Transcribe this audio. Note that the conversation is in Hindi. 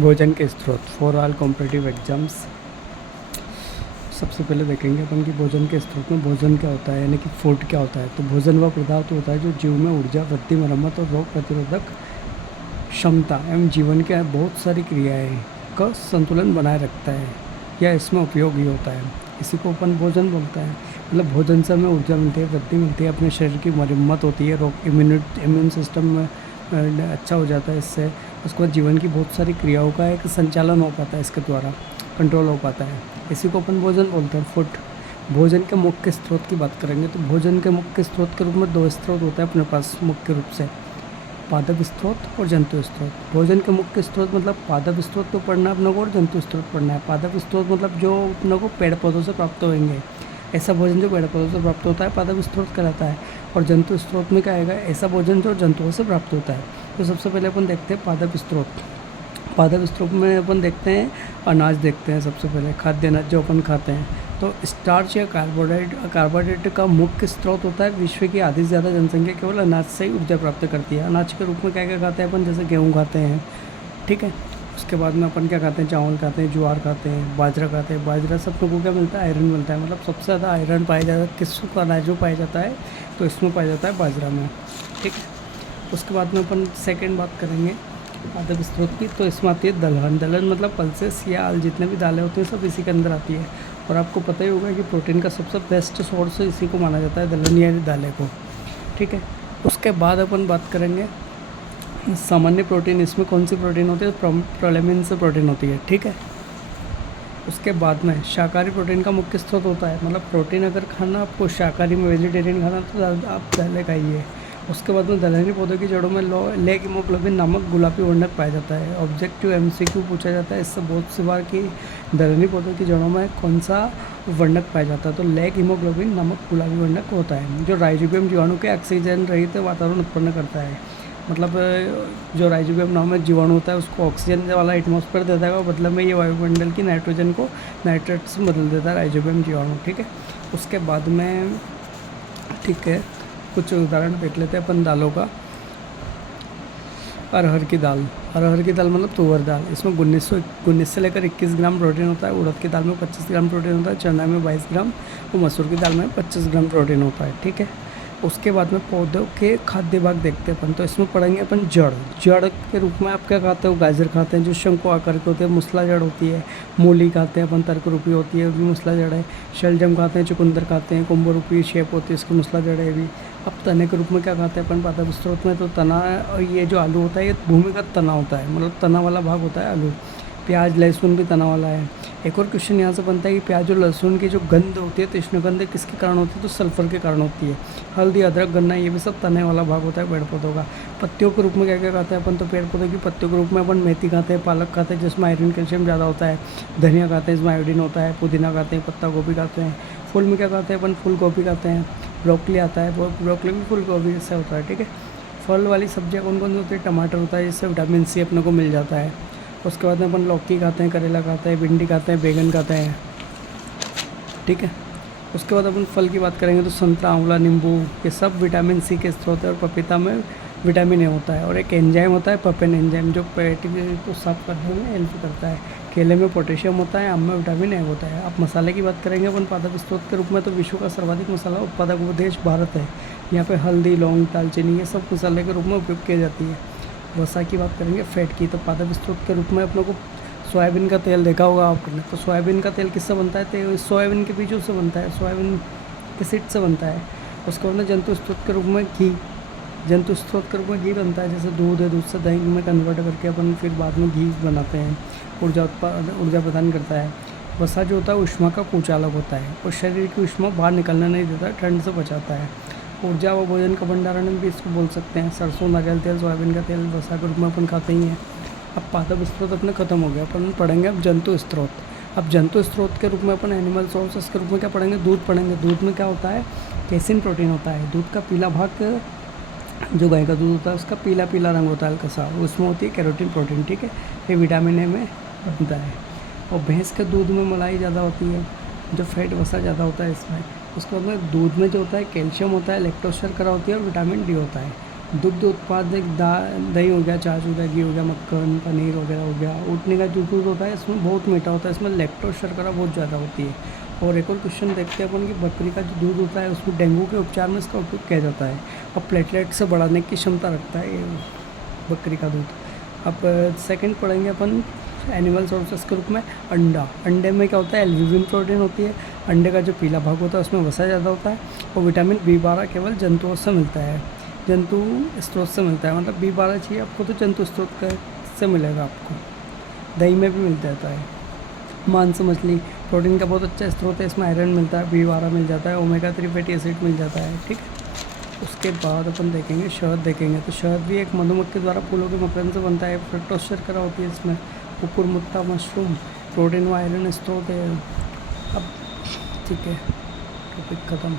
भोजन के स्रोत फॉर ऑल कॉम्पिटिटिव एग्जाम्स। सबसे पहले देखेंगे अपन कि भोजन के स्रोत में भोजन क्या होता है, यानी कि फूड क्या होता है। तो भोजन वह पदार्थ होता है जो जीव में ऊर्जा, वृद्धि, मरम्मत और रोग प्रतिरोधक क्षमता एवं जीवन के बहुत सारी क्रियाएं का संतुलन बनाए रखता है या इसमें उपयोगी होता है। इसी को अपन भोजन बोलते हैं। मतलब भोजन से हमें ऊर्जा मिलती है, वृद्धि मिलती है, अपने शरीर की मरम्मत होती है, रोग इम्यून सिस्टम में अच्छा हो जाता है इससे। उसके बाद जीवन की बहुत सारी क्रियाओं का एक संचालन हो पाता है, इसके द्वारा कंट्रोल हो पाता है। इसी को अपन भोजन बोलते हैं, फूड। भोजन के मुख्य स्रोत की बात करेंगे तो भोजन के मुख्य स्रोत के रूप में दो स्रोत होता है अपने पास मुख्य रूप से, पादप स्रोत और जंतु स्रोत। भोजन के मुख्य स्रोत मतलब पादप स्रोत को पढ़ना है अपने को और जंतु स्रोत पढ़ना है। पादप स्रोत मतलब जो अपने को पेड़ पौधों से प्राप्त होंगे, ऐसा भोजन जो पेड़ पौधों से प्राप्त होता है पादप स्रोत कहलाता है। और जंतु स्रोत में क्या आएगा, ऐसा भोजन जो जंतुओं से प्राप्त होता है। तो सबसे पहले अपन देखते हैं पादप स्रोत। पादप स्रोत में अपन देखते हैं अनाज, देखते हैं सबसे पहले खाद्य अनाज जो अपन खाते हैं। तो स्टार्च या कार्बोहाइड्रेट का मुख्य स्रोत होता है। विश्व की आधी से ज़्यादा जनसंख्या केवल अनाज से ही ऊर्जा प्राप्त करती है। अनाज के रूप में क्या क्या खाते हैं अपन, जैसे गेहूँ खाते हैं, ठीक है। उसके बाद में अपन क्या खाते हैं, चावल खाते हैं, ज्वार खाते हैं, बाजरा खाते हैं। बाजरा सब लोगों को क्या मिलता है, आयरन मिलता है। मतलब सबसे ज़्यादा आयरन पाया जाता है किस अनाज में पाया जाता है, तो इसमें पाया जाता है बाजरा में, ठीक है। उसके बाद में अपन सेकेंड बात करेंगे पादप स्रोत की, तो इसमें आती है दलहन। दलहन मतलब पल्सेस या जितने भी दालें होती हैं सब इसी के अंदर आती है। और आपको पता ही होगा कि प्रोटीन का सबसे बेस्ट सोर्स इसी को माना जाता है, दलहन या दालें को, ठीक है। उसके बाद अपन बात करेंगे सामान्य प्रोटीन। इसमें कौन सी प्रोटीन होती है, प्रोलेमिन से प्रोटीन होती है, ठीक है। उसके बाद में शाकाहारी प्रोटीन का मुख्य स्रोत होता है। मतलब प्रोटीन अगर खाना आपको शाकाहारी में, वेजिटेरियन खाना, तो आप दालें खाइए। उसके बाद में दलहनी पौधों की जड़ों में लेग हीमोग्लोबिन नामक गुलाबी वर्णक पाया जाता है। ऑब्जेक्टिव एमसीक्यू पूछा जाता है इससे बहुत सी बार कि दलहनी पौधों की जड़ों में कौन सा वर्णक पाया जाता है, तो लेग हीमोग्लोबिन नामक गुलाबी वर्णक होता है, जो राइजोबियम जीवाणु के ऑक्सीजन रहित वातावरण उत्पन्न करता है। मतलब जो राइजोबियम नामक जीवाणु होता है उसको ऑक्सीजन वाला एटमॉस्फेयर देता है और बदले में ये वायुमंडल की नाइट्रोजन को नाइट्रेट से बदल देता है राइजोबियम जीवाणु, ठीक है। उसके बाद में, ठीक है, कुछ उदाहरण देख लेते हैं अपन दालों का। अरहर की दाल। अरहर की दाल मतलब तुअर दाल। इसमें 19 से लेकर 21 ग्राम प्रोटीन होता है। उड़द की दाल में 25 ग्राम प्रोटीन होता है। चना में 22 ग्राम और मसूर की दाल में 25 ग्राम प्रोटीन होता है, ठीक है। उसके बाद में पौधों के खाद्य भाग देखते हैं अपन, तो इसमें पढ़ेंगे अपन जड़। जड़ के रूप में आप क्या खाते हो, गाजर खाते हैं जो शंकु आकार के होते हैं, मूसला जड़ होती है। मूली खाते हैं अपन, तर्क रूपी होती है, वो भी मूसला जड़ है। शलजम खाते हैं, चुकंदर खाते हैं, कुंभ रूपी शेप होती है, इसकी मूसला जड़ है भी। अब तने के रूप में क्या खाते हैं अपन पादप स्रोत में, तो तना, ये जो आलू होता है ये भूमिगत तना होता है, मतलब तना वाला भाग होता है आलू। प्याज लहसुन भी तना वाला है। एक और क्वेश्चन यहाँ से बनता है कि प्याज और लहसुन की जो गंध होती है, तीक्ष्ण गंध किसके कारण होती है, तो सल्फर के कारण होती है। हल्दी, अदरक, गन्ना, ये भी सब तने वाला भाग होता है पेड़ पौधों का। पत्तियों के रूप में क्या क्या खाते हैं अपन, तो पेड़ पौधों की पत्तियों के रूप में अपन मेथी खाते हैं, पालक खाते हैं जिसमें आयरन कैल्शियम ज़्यादा होता है, धनिया खाते हैं इसमें आयोडीन होता है, पुदीना खाते हैं, पत्ता गोभी खाते हैं। फूल में क्या खाते हैं अपन, फूल गोभी खाते हैं, ब्रोकली आता है, वो ब्रोकली भी फूल गोभी से होता है, ठीक है। फल वाली सब्जियाँ कौन कौन सी होती है, टमाटर होता है जिससे विटामिन सी अपने को मिल जाता है। उसके बाद में अपन लौकी खाते हैं, करेला खाते हैं, भिंडी खाते हैं, बैगन खाते हैं, ठीक है। उसके बाद अपन फल की बात करेंगे तो संतरा, आंवला, नींबू, ये सब विटामिन सी के स्रोत है। और पपीता में विटामिन ए होता है और एक एंजाइम होता है पपेन एंजाइम, जो पेट को साफ करने में हेल्प करता है। केले में पोटेशियम होता है, आम में विटामिन ए होता है। अब मसाले की बात करेंगे अपन पादप स्रोत के रूप में, तो विश्व का सर्वाधिक मसाला उत्पादक वो देश भारत है। यहाँ पे हल्दी, लौंग, दालचीनी, ये सब मसाले के रूप में उपयोग की जाती है। वसा की बात करेंगे फैट की, तो पादप स्रोत के रूप में अपनों को सोयाबीन का तेल देखा होगा आपने। तो सोयाबीन का तेल किससे बनता है, तो सोयाबीन के बीजों से बनता है, सोयाबीन के सीड से बनता है। उसके बाद में जंतु स्रोत के रूप में घी। जंतु स्रोत के रूप में घी बनता है, जैसे दूध है, दूध से दही में कन्वर्ट करके अपन फिर बाद में घी बनाते हैं। ऊर्जा प्रदान करता है। वसा जो होता है ऊष्मा का कुचालक होता है और शरीर की ऊष्मा बाहर निकलने नहीं देता, ठंड से बचाता है। ऊर्जा व भोजन का भंडारण भी इसको बोल सकते हैं। सरसों, नारियल तेल, सोयाबीन का तेल वसा के रूप में अपन खाते ही हैं। अब पादप स्रोत अपने खत्म हो गया, अपन पढ़ेंगे अब जंतु स्रोत। अब जंतु स्रोत के रूप में अपन एनिमल सोर्सेस के रूप में क्या पढ़ेंगे, दूध पढ़ेंगे। दूध में क्या होता है, कैसिन प्रोटीन होता है। दूध का पीला भाग, जो गाय का दूध होता है उसका पीला पीला रंग होता है हल्का सा, उसमें होती है कैरोटीन प्रोटीन, ठीक है। ये विटामिन ए में बनता है। और भैंस के दूध में मलाई ज़्यादा होती है, जो फैट वसा ज़्यादा होता है इसमें। उसके बाद में दूध में जो होता है कैल्शियम होता है, लैक्टोज शर्करा होती है और विटामिन डी होता है। दुग्ध उत्पाद एक दही हो गया, छाछ हो गया, घी हो गया, मक्खन, पनीर वगैरह हो गया। ऊँटने का जो दूध होता है इसमें बहुत मीठा होता है, इसमें लैक्टोज शर्करा बहुत ज़्यादा होती है। और एक और क्वेश्चन देखते हैं अपन कि बकरी का जो दूध होता है उसमें डेंगू के उपचार में इसका उपयोग किया जाता है और प्लेटलेट से बढ़ाने की क्षमता रखता है ये बकरी का दूध। अब सेकंड पढ़ेंगे अपन एनिमल सोर्सेस के रूप में अंडा। अंडे में क्या होता है, एल्ब्यूमिन प्रोटीन होती है। अंडे का जो पीला भाग होता है उसमें वसा ज़्यादा होता है और विटामिन B12 केवल जंतुओं से मिलता है, जंतु स्रोत से मिलता है। मतलब B12 चाहिए आपको तो जंतु स्रोत से मिलेगा आपको। दही में भी मिल जाता है। मांस मछली प्रोटीन का बहुत अच्छा स्रोत है, इसमें आयरन मिलता है, B12 मिल जाता है, ओमेगा-3 फैटी एसिड मिल जाता है। ठीक है, उसके बाद अपन देखेंगे शहद देखेंगे। तो शहद भी एक मधुमक्खी द्वारा फूलों के मकरंद से बनता है। फ्रुक्टोज शर्करा होती है इसमें। कुकुरमुत्ता मशरूम प्रोटीन व आयरन स्रोत है। अब ठीक है, टॉपिक ख़त्म।